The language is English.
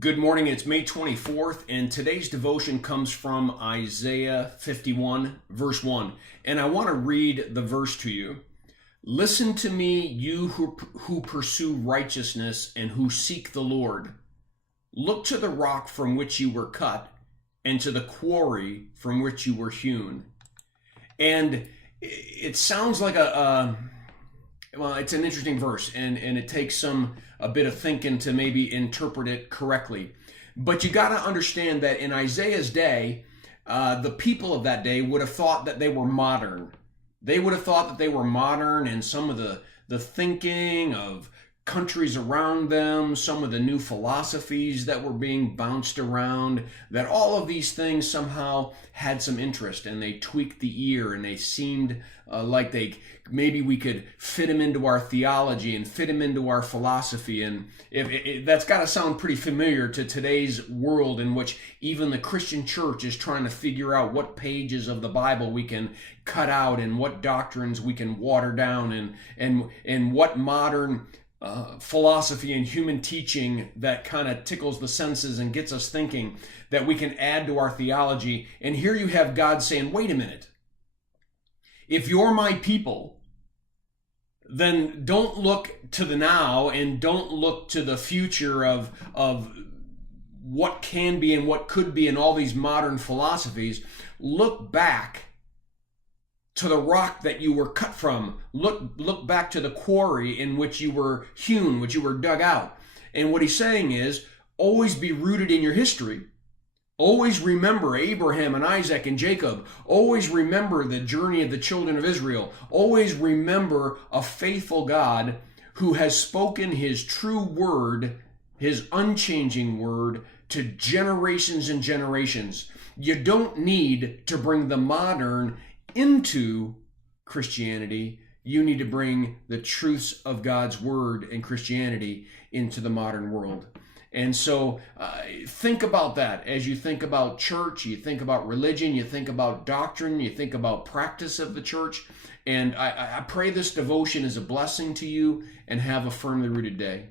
Good morning. It's May 24th, and today's devotion comes from Isaiah 51, verse 1. And I want to read the verse to you. Listen to me, you who pursue righteousness and who seek the Lord. Look to the rock from which you were cut, and to the quarry from which you were hewn. And it sounds like it's an interesting verse, and it takes a bit of thinking to maybe interpret it correctly. But you got to understand that in Isaiah's day, the people of that day would have thought that they were modern. They would have thought that they were modern, and some of the thinking of countries around them, some of the new philosophies that were being bounced around, that all of these things somehow had some interest, and they tweaked the ear, and they seemed like maybe we could fit them into our theology and fit them into our philosophy. And that's got to sound pretty familiar to today's world, in which even the Christian church is trying to figure out what pages of the Bible we can cut out and what doctrines we can water down, and what modern philosophy and human teaching that kind of tickles the senses and gets us thinking that we can add to our theology. And here you have God saying, wait a minute. If you're my people, then don't look to the now and don't look to the future of what can be and what could be in all these modern philosophies. Look back to the rock that you were cut from. Look back to the quarry in which you were hewn, which you were dug out. And what he's saying is, always be rooted in your history. Always remember Abraham and Isaac and Jacob. Always remember the journey of the children of Israel. Always remember a faithful God who has spoken his true word, his unchanging word, to generations and generations. You don't need to bring the modern into Christianity. You need to bring the truths of God's word and Christianity into the modern world. And so think about that as you think about church, you think about religion, you think about doctrine, you think about practice of the church. And I pray this devotion is a blessing to you, and have a firmly rooted day.